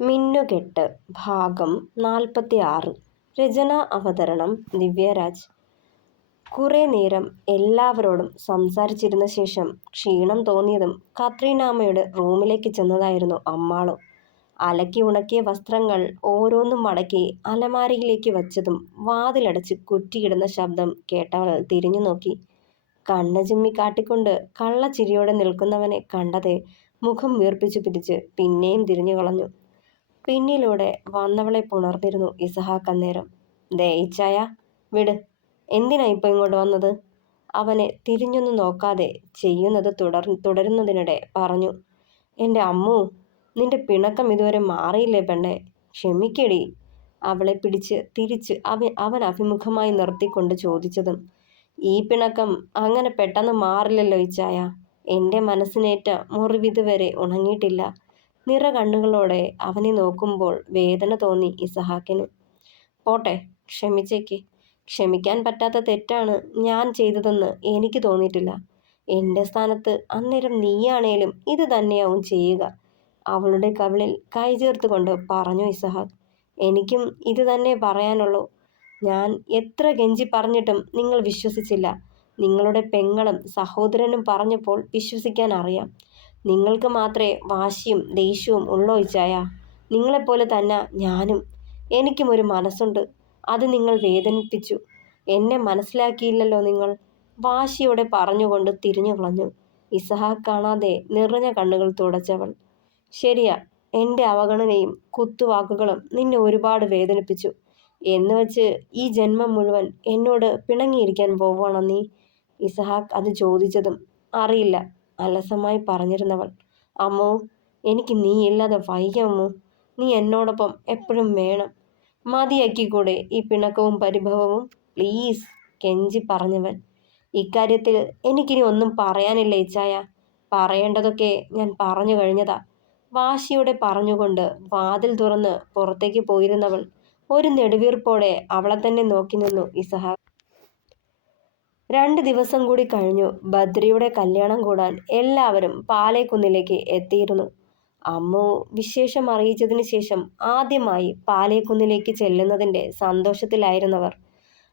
മിന്നുകെട്ട് ഭാഗം 46. രചന അവതരണം ദിവ്യരാജ്. കുറേ നേരം എല്ലാവരോടും സംസാരിച്ചിരുന്ന ശേഷം ക്ഷീണം തോന്നിയതും കത്രീനാമ്മയുടെ റൂമിലേക്ക് ചെന്നതായിരുന്നു അമ്മാളു. അലക്കി ഉണക്കിയ വസ്ത്രങ്ങൾ ഓരോന്നും മടക്കി അലമാരയിലേക്ക് വച്ചതും വാതിലടച്ച് കുറ്റിയിടുന്ന ശബ്ദം കേട്ടവൾ തിരിഞ്ഞു നോക്കി. കണ്ണ് ചിമ്മി കാട്ടിക്കൊണ്ട് കള്ളച്ചിരിയോടെ നിൽക്കുന്നവനെ കണ്ടതേ മുഖം വീർപ്പിച്ചു പിടിച്ച് പിന്നെയും തിരിഞ്ഞു കളഞ്ഞു. പിന്നിലൂടെ വന്നവളെ പുണർന്നിരുന്നു ഇസഹാക്ക് അന്നേരം. ദേ ഇച്ചായ, വിട്, എന്തിനാ ഇപ്പോൾ ഇങ്ങോട്ട് വന്നത്? അവനെ തിരിഞ്ഞൊന്നും നോക്കാതെ ചെയ്യുന്നത് തുടരുന്നതിനിടെ പറഞ്ഞു. എൻ്റെ അമ്മു, നിന്റെ പിണക്കം ഇതുവരെ മാറിയില്ലേ പെണ്ണെ? ക്ഷമിക്കടി. അവളെ പിടിച്ച് തിരിച്ച് അവൻ അഭിമുഖമായി നിർത്തിക്കൊണ്ട് ചോദിച്ചതും. ഈ പിണക്കം അങ്ങനെ പെട്ടെന്ന് മാറില്ലല്ലോ ഇച്ചായ. എൻ്റെ മനസ്സിനേറ്റ മുറിവിതുവരെ ഉണങ്ങിയിട്ടില്ല. നിറകണ്ണുകളോടെ അവനെ നോക്കുമ്പോൾ വേദന തോന്നി ഇസഹാക്കിന്. പോട്ടെ, ക്ഷമിച്ചേക്ക്. ക്ഷമിക്കാൻ പറ്റാത്ത തെറ്റാണ് ഞാൻ ചെയ്തതെന്ന് എനിക്ക് തോന്നിയിട്ടില്ല. എൻ്റെ സ്ഥാനത്ത് അന്നേരം നീയാണേലും ഇത് തന്നെയാവും ചെയ്യുക. അവളുടെ കവിളിൽ കൈ ചേർത്തുകൊണ്ട് പറഞ്ഞു ഇസഹാക്ക്. എനിക്കും ഇത് തന്നെ പറയാനുള്ളൂ. ഞാൻ എത്ര കെഞ്ചി പറഞ്ഞിട്ടും നിങ്ങൾ വിശ്വസിച്ചില്ല. നിങ്ങളുടെ പെങ്ങളും സഹോദരനും പറഞ്ഞപ്പോൾ വിശ്വസിക്കാൻ അറിയാം. നിങ്ങൾക്ക് മാത്രമേ വാശിയും ദേഷ്യവും ഉള്ളോ ഇച്ചായ? നിങ്ങളെപ്പോലെ തന്നെ ഞാനും. എനിക്കും ഒരു മനസ്സുണ്ട്. അത് നിങ്ങൾ വേദനിപ്പിച്ചു. എന്നെ മനസ്സിലാക്കിയില്ലല്ലോ നിങ്ങൾ. വാശിയോടെ പറഞ്ഞുകൊണ്ട് തിരിഞ്ഞു കളഞ്ഞു. ഇസഹാക്ക് കാണാതെ നിറഞ്ഞ കണ്ണുകൾ തുടച്ചവൾ. ശരിയാ, എൻ്റെ അവഗണനയും കുത്തുവാക്കുകളും നിന്നെ ഒരുപാട് വേദനിപ്പിച്ചു. എന്ന് വെച്ച് ഈ ജന്മം മുഴുവൻ എന്നോട് പിണങ്ങിയിരിക്കാൻ പോവാണോ നീ? ഇസഹാക്ക് അത് ചോദിച്ചതും അറിയില്ല അലസമായി പറഞ്ഞിരുന്നവൾ. അമ്മോ, എനിക്ക് നീ ഇല്ലാതെ വയ്യ അമ്മോ. നീ എന്നോടൊപ്പം എപ്പോഴും വേണം. മതിയാക്കിക്കൂടെ ഈ പിണക്കവും പരിഭവവും? പ്ലീസ്, കെഞ്ചി പറഞ്ഞവൻ. ഇക്കാര്യത്തിൽ എനിക്കിനി ഒന്നും പറയാനില്ല ഇച്ചായ. പറയേണ്ടതൊക്കെ ഞാൻ പറഞ്ഞു കഴിഞ്ഞതാ. വാശിയോടെ പറഞ്ഞുകൊണ്ട് വാതിൽ തുറന്ന് പുറത്തേക്ക് പോയിരുന്നവൾ ഒരു നെടുവീർപ്പോടെ അവളെ തന്നെ നോക്കി നിന്നു ഇസഹാക്ക്. 2 ദിവസം കൂടി കഴിഞ്ഞു. ബദ്രിയുടെ കല്യാണം കൂടാൻ എല്ലാവരും പാലേക്കുന്നിലേക്ക് എത്തിയിരുന്നു. അമ്മു വിശേഷം അറിയിച്ചതിന് ശേഷം ആദ്യമായി പാലേക്കുന്നിലേക്ക് ചെല്ലുന്നതിൻ്റെ സന്തോഷത്തിലായിരുന്നവർ.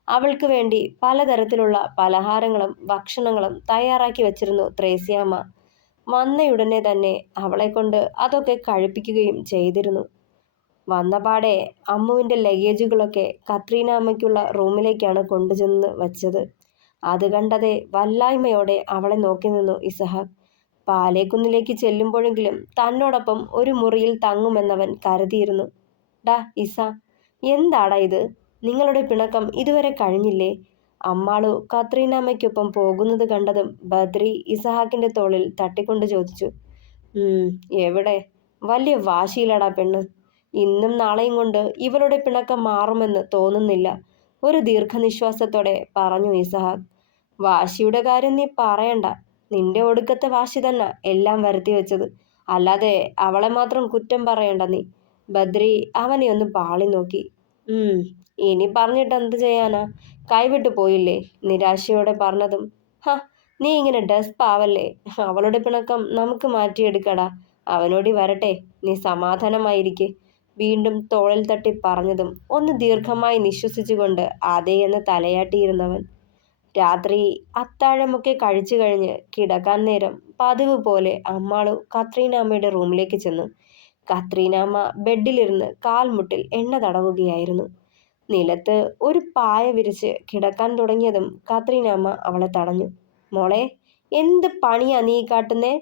അവൾക്ക് വേണ്ടി പലതരത്തിലുള്ള പലഹാരങ്ങളും ഭക്ഷണങ്ങളും തയ്യാറാക്കി വച്ചിരുന്നു ത്രേസ്യാമ്മ. വന്നയുടനെ തന്നെ അവളെ കൊണ്ട് അതൊക്കെ കഴിപ്പിക്കുകയും ചെയ്തിരുന്നു. വന്നപാടെ അമ്മുവിൻ്റെ ലഗേജുകളൊക്കെ കത്രീനാമ്മയ്ക്കുള്ള റൂമിലേക്കാണ് കൊണ്ടുചെന്ന് വച്ചത്. അത് കണ്ടതേ വല്ലായ്മയോടെ അവളെ നോക്കി നിന്നു ഇസഹാക്ക്. പാലേക്കുന്നിലേക്ക് ചെല്ലുമ്പോഴെങ്കിലും തന്നോടൊപ്പം ഒരു മുറിയിൽ തങ്ങുമെന്നവൻ കരുതിയിരുന്നു. ഡാ ഇസ, എന്താടാ ഇത്? നിങ്ങളുടെ പിണക്കം ഇതുവരെ കഴിഞ്ഞില്ലേ? അമ്മാളു കത്രീനാമ്മയ്ക്കൊപ്പം പോകുന്നത് കണ്ടതും ബദ്രി ഇസഹാക്കിൻ്റെ തോളിൽ തട്ടിക്കൊണ്ട് ചോദിച്ചു. എവിടെ? വലിയ വാശിയിലടാ പെണ്ണ്. ഇന്നും നാളെയും കൊണ്ട് ഇവളുടെ പിണക്കം മാറുമെന്ന് തോന്നുന്നില്ല. ഒരു ദീർഘനിശ്വാസത്തോടെ പറഞ്ഞു ഇസഹാക്ക്. വാശിയുടെ കാര്യം നീ പറയണ്ട. നിന്റെ ഒടുക്കത്തെ വാശി തന്നെ എല്ലാം വരുത്തി വെച്ചത്. അല്ലാതെ അവളെ മാത്രം കുറ്റം പറയണ്ട നീ. ബദ്രി അവനെ ഒന്ന് പാളി നോക്കി. ഇനി പറഞ്ഞിട്ട് എന്ത് ചെയ്യാനാ? കൈവിട്ടു പോയില്ലേ? നിരാശയോടെ പറഞ്ഞതും. നീ ഇങ്ങനെ ഡെസ്പാവല്ലേ. അവളുടെ പിണക്കം നമുക്ക് മാറ്റിയെടുക്കടാ. അവനോടി വരട്ടെ, നീ സമാധാനമായിരിക്കെ. വീണ്ടും തോളിൽ തട്ടി പറഞ്ഞതും ഒന്ന് ദീർഘമായി നിശ്വസിച്ചുകൊണ്ട് അതേ എന്ന് തലയാട്ടിയിരുന്നവൻ. രാത്രി അത്താഴമൊക്കെ കഴിച്ചു കഴിഞ്ഞ് കിടക്കാൻ നേരം പതിവ് പോലെ അമ്മാളു കത്രീനാമ്മയുടെ റൂമിലേക്ക് ചെന്നു. കത്രീനാമ്മ ബെഡിലിരുന്ന് കാൽമുട്ടിൽ എണ്ണ തടവുകയായിരുന്നു. നിലത്ത് ഒരു പായ വിരിച്ച് കിടക്കാൻ തുടങ്ങിയതും കത്രീനാമ്മ അവളെ തടഞ്ഞു. മോളെ, എന്ത് പണിയാ നീ കാട്ടുന്നേ?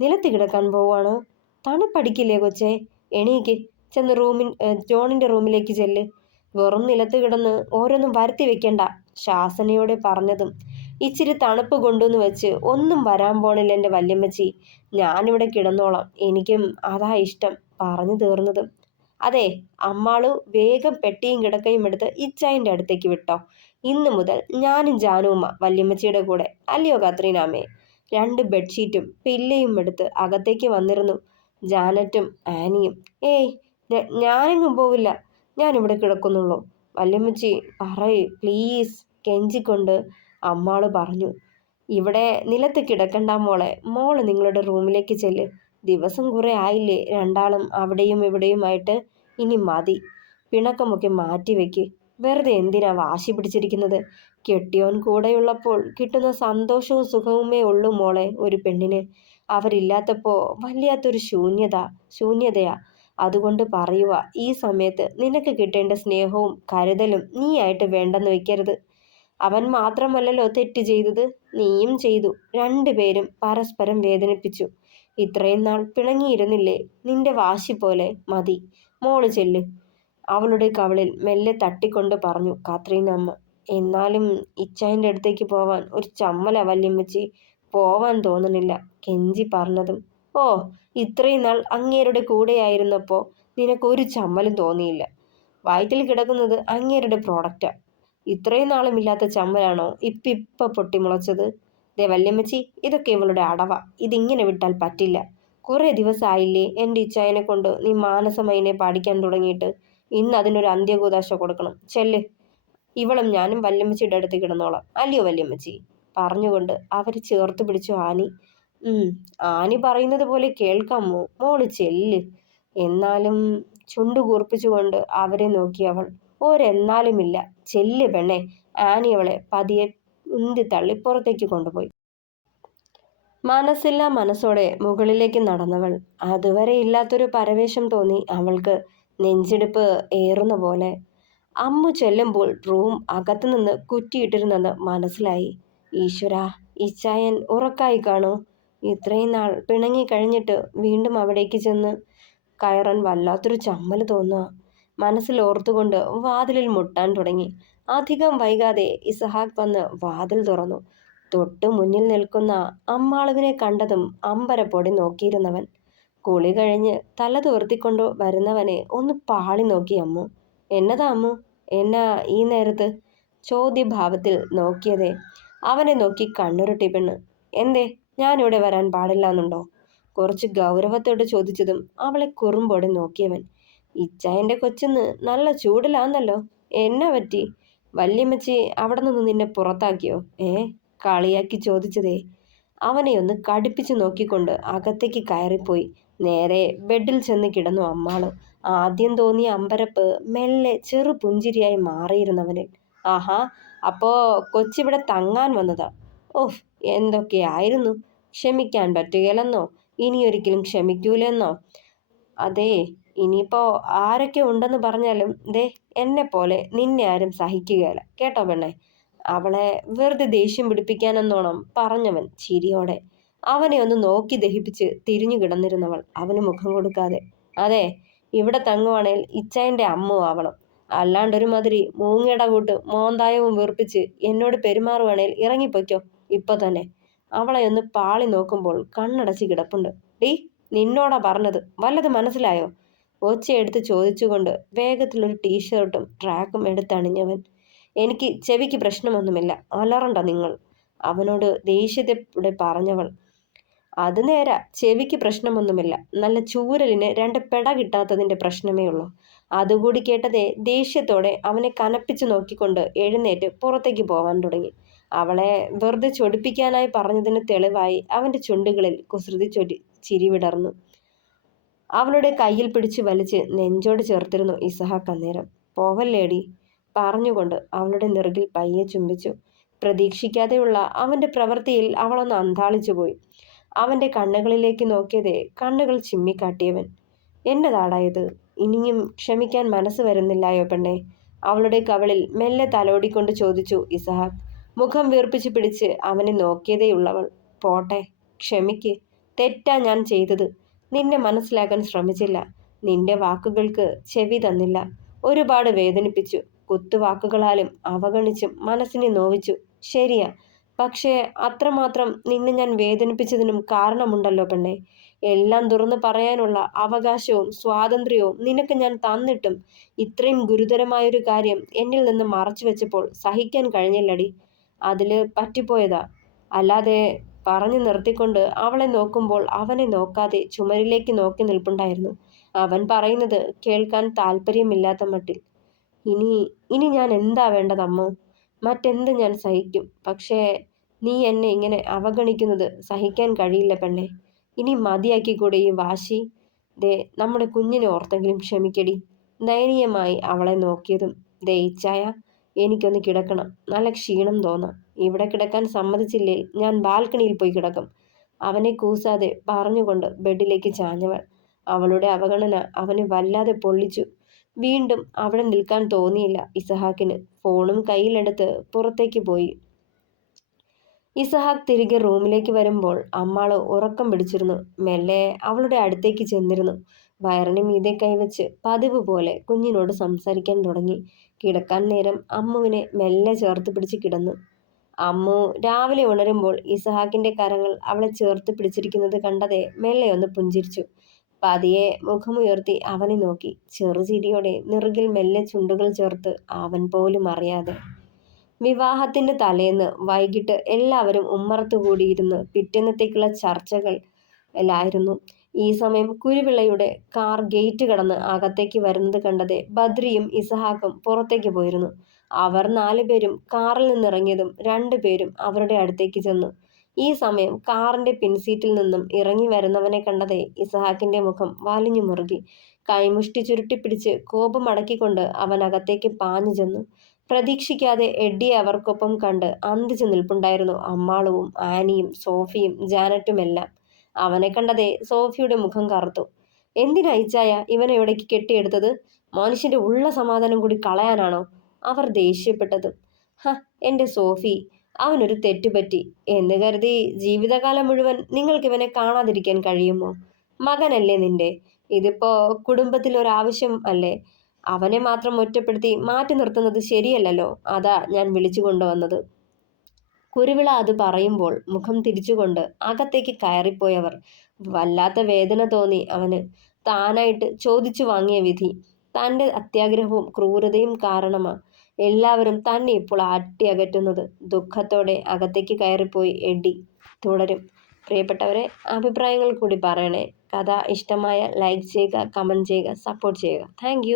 നിലത്ത് കിടക്കാൻ പോവാണോ? തണുപ്പടിക്കില്ലേ കൊച്ചേ? എണീക്ക്, ചെന്ന് ജോണിൻ്റെ റൂമിലേക്ക് ചെല്ല്. വെറും നിലത്ത് കിടന്ന് ഓരോന്നും വരുത്തി വെക്കണ്ട, ശാസനയോടെ പറഞ്ഞതും. ഇച്ചിരി തണുപ്പ് കൊണ്ടുവന്ന് വെച്ച് ഒന്നും വരാൻ പോണില്ല എൻ്റെ വല്യമ്മച്ചി. ഞാനിവിടെ കിടന്നോളാം, എനിക്കും അതാ ഇഷ്ടം, പറഞ്ഞു തീർന്നതും. അതെ, അമ്മാളു വേഗം പെട്ടിയും കിടക്കയും എടുത്ത് ഇച്ചായൻ്റെ അടുത്തേക്ക് വിട്ടോ. ഇന്നു മുതൽ ഞാനും ജാനുമ്മ വല്യമ്മച്ചിയുടെ കൂടെ, അല്ലയോ കത്രീനാമ്മേ? 2 ബെഡ്ഷീറ്റും പില്ലയും എടുത്ത് അകത്തേക്ക് വന്നിരുന്നു ജാനറ്റും ആനിയും. ഏയ്, ഞാനെങ്ങും പോവില്ല, ഞാനിവിടെ കിടക്കുന്നുള്ളൂ. വല്യമ്മച്ചി പറയ് പ്ലീസ്, കെഞ്ചിക്കൊണ്ട് അമ്മാള് പറഞ്ഞു. ഇവിടെ നിലത്ത് കിടക്കണ്ട മോളെ. മോള് നിങ്ങളുടെ റൂമിലേക്ക് ചെല്ല്. ദിവസം കുറെ ആയില്ലേ രണ്ടാളും അവിടെയും ഇവിടെയുമായിട്ട്. ഇനി മതി. പിണക്കമൊക്കെ മാറ്റിവെക്ക്. വെറുതെ എന്തിനാ വാശി പിടിച്ചിരിക്കുന്നത്? കെട്ടിയോൻ കൂടെയുള്ളപ്പോൾ കിട്ടുന്ന സന്തോഷവും സുഖവുമേ ഉള്ളൂ മോളെ ഒരു പെണ്ണിന്. അവരില്ലാത്തപ്പോ വല്ലാത്തൊരു ശൂന്യതയാ. അതുകൊണ്ട് പറയുക, ഈ സമയത്ത് നിനക്ക് കിട്ടേണ്ട സ്നേഹവും കരുതലും നീയായിട്ട് വേണ്ടെന്ന് വെക്കരുത്. അവൻ മാത്രമല്ലല്ലോ തെറ്റ് ചെയ്തത്, നീയും ചെയ്തു. രണ്ടുപേരും പരസ്പരം വേദനിപ്പിച്ചു. ഇത്രയും നാൾ പിണങ്ങിയിരുന്നില്ലേ? നിന്റെ വാശി പോലെ മതി. മോള് ചെല്ല്. അവളുടെ കവിളിൽ മെല്ലെ തട്ടിക്കൊണ്ട് പറഞ്ഞു കാത്രീന അമ്മ. എന്നാലും ഇച്ചായൻ്റെ അടുത്തേക്ക് പോവാൻ ഒരു ചമ്മല വല്യമ്മച്ചി. പോവാൻ തോന്നണില്ല, കെഞ്ചി പറഞ്ഞതും. ഓ, ഇത്രയും നാൾ അങ്ങേരുടെ കൂടെയായിരുന്നപ്പോ നിനക്കൊരു ചമ്മലും തോന്നിയില്ല. വയറ്റിൽ കിടക്കുന്നത് അങ്ങേരുടെ പ്രോഡക്റ്റാ. ഇത്രയും നാളും ഇല്ലാത്ത ചമ്മലാണോ ഇപ്പൊ പൊട്ടിമുളച്ചത്? ദേ വല്യമ്മച്ചി, ഇതൊക്കെ ഇവളുടെ അടവ. ഇതിങ്ങനെ വിട്ടാൽ പറ്റില്ല. കുറെ ദിവസമായില്ലേ എൻ്റെ ഇച്ചായനെ കൊണ്ട് നീ മാനസമൈനെ പഠിക്കാൻ തുടങ്ങിയിട്ട്. ഇന്ന് അതിനൊരു അന്ത്യകൂദാശ കൊടുക്കണം. ചെല്ല്. ഇവളും ഞാനും വല്യമ്മച്ചിയുടെ അടുത്ത് കിടന്നോളാം, അല്ലയോ വല്യമ്മച്ചി? പറഞ്ഞുകൊണ്ട് അവർ ചേർത്ത് പിടിച്ചു ആനി. ആനി പറയുന്നത് പോലെ കേൾക്കാമോ? മോള് ചെല്ല്. എന്നാലും ചുണ്ടു കൂർപ്പിച്ചുകൊണ്ട് അവരെ നോക്കി അവൾ. ഒരെന്നാലുമില്ല. ചെല്ല് പെണ്ണെ. ആനി അവളെ പതിയെ ഉന്തി തള്ളി പുറത്തേക്ക് കൊണ്ടുപോയി. മനസ്സില്ലാ മനസ്സോടെ മുകളിലേക്ക് നടന്നവൾ. അതുവരെ ഇല്ലാത്തൊരു പരവേശം തോന്നി അവൾക്ക്. നെഞ്ചിടിപ്പ് ഏറുന്ന പോലെ. അമ്മു ചെല്ലുമ്പോൾ റൂം അകത്തുനിന്ന് കുറ്റിയിട്ടിരുന്നെന്ന് മനസ്സിലായി. ഈശ്വരാ, ഇച്ചായൻ ഉറക്കായി കാണൂ. ഇത്രയും നാൾ പിണങ്ങി കഴിഞ്ഞിട്ട് വീണ്ടും അവിടേക്ക് ചെന്ന് കയറാൻ വല്ലാത്തൊരു ചമ്മല് തോന്നുക. മനസ്സിൽ ഓർത്തുകൊണ്ട് വാതിലിൽ മുട്ടാൻ തുടങ്ങി. അധികം വൈകാതെ ഇസഹാക്ക് വന്ന് വാതിൽ തുറന്നു. തൊട്ടു മുന്നിൽ നിൽക്കുന്ന അമ്മാളുവിനെ കണ്ടതും അമ്പരപ്പൊടി നോക്കിയിരുന്നവൻ. കുളി കഴിഞ്ഞ് തല തുവർത്തിക്കൊണ്ട് വരുന്നവനെ ഒന്ന് പാളി നോക്കി അമ്മു. എന്നതാ അമ്മു, എന്നാ ഈ നേരത്ത്? ചോദ്യഭാവത്തിൽ നോക്കിയതേ. അവനെ നോക്കി കണ്ണുരുട്ടി പെണ്ണ്. എന്തേ, ഞാനിവിടെ വരാൻ പാടില്ലാന്നുണ്ടോ? കുറച്ച് ഗൗരവത്തോട് ചോദിച്ചതും അവളെ കുറുമ്പോടെ നോക്കിയവൻ. ഇച്ചായൻ്റെ കൊച്ചിന്ന് നല്ല ചൂടിലാന്നല്ലോ. എന്നാ പറ്റി? വല്യമ്മച്ചി അവിടെ നിന്ന് നിന്നെ പുറത്താക്കിയോ? കളിയാക്കി ചോദിച്ചതേ. അവനെ ഒന്ന് കടുപ്പിച്ച് നോക്കിക്കൊണ്ട് അകത്തേക്ക് കയറിപ്പോയി. നേരെ ബെഡിൽ ചെന്ന് കിടന്നു അമ്മാള്. ആദ്യം തോന്നിയ അമ്പരപ്പ് മെല്ലെ ചെറു പുഞ്ചിരിയായി മാറിയിരുന്നവന്. ആഹാ, അപ്പോ കൊച്ചിവിടെ തങ്ങാൻ വന്നതാ. ഓഹ്, എന്തൊക്കെയായിരുന്നു. ക്ഷമിക്കാൻ പറ്റുകയില്ലെന്നോ? ഇനിയൊരിക്കലും ക്ഷമിക്കൂലെന്നോ? അതേ, ഇനിയിപ്പോ ആരൊക്കെ ഉണ്ടെന്ന് പറഞ്ഞാലും ദേ എന്നെ പോലെ നിന്നെ ആരും സഹിക്കുകയില്ല കേട്ടോ പെണ്ണെ. അവളെ വെറുതെ ദേഷ്യം പിടിപ്പിക്കാനെന്നോണം പറഞ്ഞവൻ ചിരിയോടെ. അവനെ ഒന്ന് നോക്കി ദഹിപ്പിച്ച് തിരിഞ്ഞു കിടന്നിരുന്നവൾ അവന് മുഖം കൊടുക്കാതെ. അതെ, ഇവിടെ തങ്ങുവാണേൽ ഇച്ചായൻ്റെ അമ്മ ആവണം. അല്ലാണ്ടൊരുമാതിരി മൂങ്ങയുടെ കൂട്ട് മോന്തായവും വീർപ്പിച്ച് എന്നോട് പെരുമാറുവാണേൽ ഇറങ്ങിപ്പോയ്ക്കോ ഇപ്പൊ തന്നെ. അവളെ ഒന്ന് പാളി നോക്കുമ്പോൾ കണ്ണടച്ച് കിടപ്പുണ്ട്. ഡീ, നിന്നോടാ പറഞ്ഞത്, വല്ലത് മനസ്സിലായോ? ഒച്ചയെടുത്ത് ചോദിച്ചുകൊണ്ട് വേഗത്തിലൊരു ടീഷർട്ടും ട്രാക്കും എടുത്തണിഞ്ഞവൻ. എനിക്ക് ചെവിക്ക് പ്രശ്നമൊന്നുമില്ല, അലറണ്ട നിങ്ങൾ, അവനോട് ദേഷ്യത്തോടെ പറഞ്ഞവൾ. അത് നേരാ, ചെവിക്ക് പ്രശ്നമൊന്നുമില്ല. നല്ല ചൂരലിന് രണ്ട് പെട കിട്ടാത്തതിൻ്റെ പ്രശ്നമേ ഉള്ളൂ. അതുകൂടി കേട്ടതേ ദേഷ്യത്തോടെ അവനെ കനപ്പിച്ചു നോക്കിക്കൊണ്ട് എഴുന്നേറ്റ് പുറത്തേക്ക് പോവാൻ തുടങ്ങി. അവളെ വെറുതെ ചൊടിപ്പിക്കാനായി പറഞ്ഞതിന് തെളിവായി അവൻ്റെ ചുണ്ടുകളിൽ കുസൃതി ചിരി വിടർന്നു. അവളുടെ കയ്യിൽ പിടിച്ച് വലിച്ച് നെഞ്ചോട് ചേർത്തിരുന്നു ഇസഹാക്ക് അന്നേരം. പോവല്ലേടി പറഞ്ഞുകൊണ്ട് അവളുടെ നെറുകിൽ പയ്യെ ചുംബിച്ചു. പ്രതീക്ഷിക്കാതെയുള്ള അവൻ്റെ പ്രവൃത്തിയിൽ അവളൊന്ന് അന്താളിച്ചു പോയി. അവൻ്റെ കണ്ണുകളിലേക്ക് നോക്കിയതേ കണ്ണുകൾ ചിമ്മിക്കാട്ടിയവൻ. എന്നതാടായത്? ഇനിയും ക്ഷമിക്കാൻ മനസ്സ് വരുന്നില്ലായോ പെണ്ണെ? അവളുടെ കവിളിൽ മെല്ലെ തലോടിക്കൊണ്ട് ചോദിച്ചു ഇസഹാക്ക്. മുഖം വീർപ്പിച്ച് പിടിച്ച് അവനെ നോക്കിയതേയുള്ളവൾ. പോട്ടെ, ക്ഷമിക്ക്. തെറ്റാ ഞാൻ ചെയ്തത്. നിന്നെ മനസ്സിലാക്കാൻ ശ്രമിച്ചില്ല. നിന്റെ വാക്കുകൾക്ക് ചെവി തന്നില്ല. ഒരുപാട് വേദനിപ്പിച്ചു. കുത്തുവാക്കുകളാലും അവഗണിച്ചും മനസ്സിനെ നോവിച്ചു. ശരിയാ, പക്ഷേ അത്രമാത്രം നിന്നെ ഞാൻ വേദനിപ്പിച്ചതിനും കാരണമുണ്ടല്ലോ പെണ്ണെ. എല്ലാം തുറന്നു പറയാനുള്ള അവകാശവും സ്വാതന്ത്ര്യവും നിനക്ക് ഞാൻ തന്നിട്ടും ഇത്രയും ഗുരുതരമായൊരു കാര്യം എന്നിൽ നിന്ന് മറച്ചു വെച്ചപ്പോൾ സഹിക്കാൻ കഴിഞ്ഞില്ലടി. അതില് പറ്റിപ്പോയതാ. അല്ലാതെ പറഞ്ഞു നിർത്തിക്കൊണ്ട് അവളെ നോക്കുമ്പോൾ അവനെ നോക്കാതെ ചുമരിലേക്ക് നോക്കി നിൽപ്പുണ്ടായിരുന്നു അവൻ. പറയുന്നത് കേൾക്കാൻ താല്പര്യമില്ലാത്ത മട്ടിൽ. ഇനി ഞാൻ എന്താ വേണ്ടതമ്മോ? മറ്റെന്ത് ഞാൻ സഹിക്കും. പക്ഷേ നീ എന്നെ ഇങ്ങനെ അവഗണിക്കുന്നത് സഹിക്കാൻ കഴിയില്ല പെണ്ണെ. ഇനി മതിയാക്കിക്കൂടെ ഈ വാശി? ദേ നമ്മുടെ കുഞ്ഞിനെ ഓർത്തെങ്കിലും ക്ഷമിക്കടി. ദയനീയമായി അവളെ നോക്കിയതും ദേ ഇച്ചായ, എനിക്കൊന്ന് കിടക്കണം, നല്ല ക്ഷീണം തോന്നാം. ഇവിടെ കിടക്കാൻ സമ്മതിച്ചില്ലേ ഞാൻ ബാൽക്കണിയിൽ പോയി കിടക്കും. അവനെ കൂസാതെ പറഞ്ഞുകൊണ്ട് ബെഡിലേക്ക് ചാഞ്ഞവൾ. അവളുടെ അവഗണന അവന് വല്ലാതെ പൊള്ളിച്ചു. വീണ്ടും അവിടെ നിൽക്കാൻ തോന്നിയില്ല ഇസഹാക്കിന്. ഫോണും കയ്യിലെടുത്ത് പുറത്തേക്ക് പോയി. ഇസഹാക്ക് തിരികെ റൂമിലേക്ക് വരുമ്പോൾ അമ്മാള് ഉറക്കം പിടിച്ചിരുന്നു. മെല്ലെ അവളുടെ അടുത്തേക്ക് ചെന്നിരുന്നു. വയറിന് മീതെ കൈവച്ച് പതിവ് പോലെ കുഞ്ഞിനോട് സംസാരിക്കാൻ തുടങ്ങി. കിടക്കാൻ നേരം അമ്മുവിനെ മെല്ലെ ചേർത്ത് പിടിച്ച് കിടന്നു. അമ്മു രാവിലെ ഉണരുമ്പോൾ ഇസഹാക്കിന്റെ കരങ്ങൾ അവളെ ചേർത്ത് പിടിച്ചിരിക്കുന്നത് കണ്ടതേ മെല്ലെ ഒന്ന് പുഞ്ചിരിച്ചു. പതിയെ മുഖമുയർത്തി അവനെ നോക്കി. ചെറുചിരിയോടെ നെറുകിൽ മെല്ലെ ചുണ്ടുകൾ ചേർത്ത്, അവൻ പോലും അറിയാതെ. വിവാഹത്തിന്റെ തലേന്ന് വൈകിട്ട് എല്ലാവരും ഉമ്മറത്തു കൂടിയിരുന്ന് പിറ്റേന്നത്തേക്കുള്ള ചർച്ചകളിലായിരുന്നു. ഈ സമയം കുരുവിളയുടെ കാർ ഗേറ്റ് കടന്ന് അകത്തേക്ക് വരുന്നത് കണ്ടതേ ബദ്രിയും ഇസഹാക്കും പുറത്തേക്ക് പോയിരുന്നു. അവർ 4 പേരും കാറിൽ നിന്നിറങ്ങിയതും 2 പേരും അവരുടെ അടുത്തേക്ക് ചെന്നു. ഈ സമയം കാറിന്റെ പിൻസീറ്റിൽ നിന്നും ഇറങ്ങി വരുന്നവനെ കണ്ടതേ ഇസഹാക്കിന്റെ മുഖം വലിഞ്ഞു മുറുകി. കൈമുഷ്ടി ചുരുട്ടിപ്പിടിച്ച് കോപമടക്കിക്കൊണ്ട് അവൻ അകത്തേക്ക് പാഞ്ഞു ചെന്നു. പ്രതീക്ഷിക്കാതെ എഡ്ഡിയെ അവർക്കൊപ്പം കണ്ട് അന്തിച്ചു നിൽപ്പുണ്ടായിരുന്നു അമ്മാളുവും ആനിയും സോഫിയും ജാനറ്റുമെല്ലാം. അവനെ കണ്ടതേ സോഫിയുടെ മുഖം കറുത്തു. എന്തിനാ ഇച്ചായ ഇവനെ ഇവിടേക്ക് കെട്ടിയെടുത്തത്? മനുഷ്യന്റെ ഉള്ള സമാധാനം കൂടി കളയാനാണോ? അവർ ദേഷ്യപ്പെട്ടത്. ഹ, എന്റെ സോഫി, അവനൊരു തെറ്റുപറ്റി എന്ന് കരുതി ജീവിതകാലം മുഴുവൻ നിങ്ങൾക്ക് ഇവനെ കാണാതിരിക്കാൻ കഴിയുമോ? മകനല്ലേ നിന്റെ? ഇതിപ്പോ കുടുംബത്തിലൊരാവശ്യം അല്ലേ? അവനെ മാത്രം ഒറ്റപ്പെടുത്തി മാറ്റി നിർത്തുന്നത് ശരിയല്ലല്ലോ. അതാ ഞാൻ വിളിച്ചു കൊണ്ടുവന്നത്. കുരുവിള അത് പറയുമ്പോൾ മുഖം തിരിച്ചുകൊണ്ട് അകത്തേക്ക് കയറിപ്പോയവർ. വല്ലാത്ത വേദന തോന്നി അവന്. താനായിട്ട് ചോദിച്ചു വാങ്ങിയ വിധി, തൻ്റെ അത്യാഗ്രഹവും ക്രൂരതയും കാരണമാ എല്ലാവരും തന്നെ ഇപ്പോൾ അകറ്റുന്നത്. ദുഃഖത്തോടെ അകത്തേക്ക് കയറിപ്പോയി എഡ്ഡി. തുടരും. പ്രിയപ്പെട്ടവരെ, അഭിപ്രായങ്ങൾ കൂടി പറയണേ. കഥ ഇഷ്ടമായ ലൈക്ക് ചെയ്യുക, കമൻറ്റ് ചെയ്യുക, സപ്പോർട്ട് ചെയ്യുക. താങ്ക്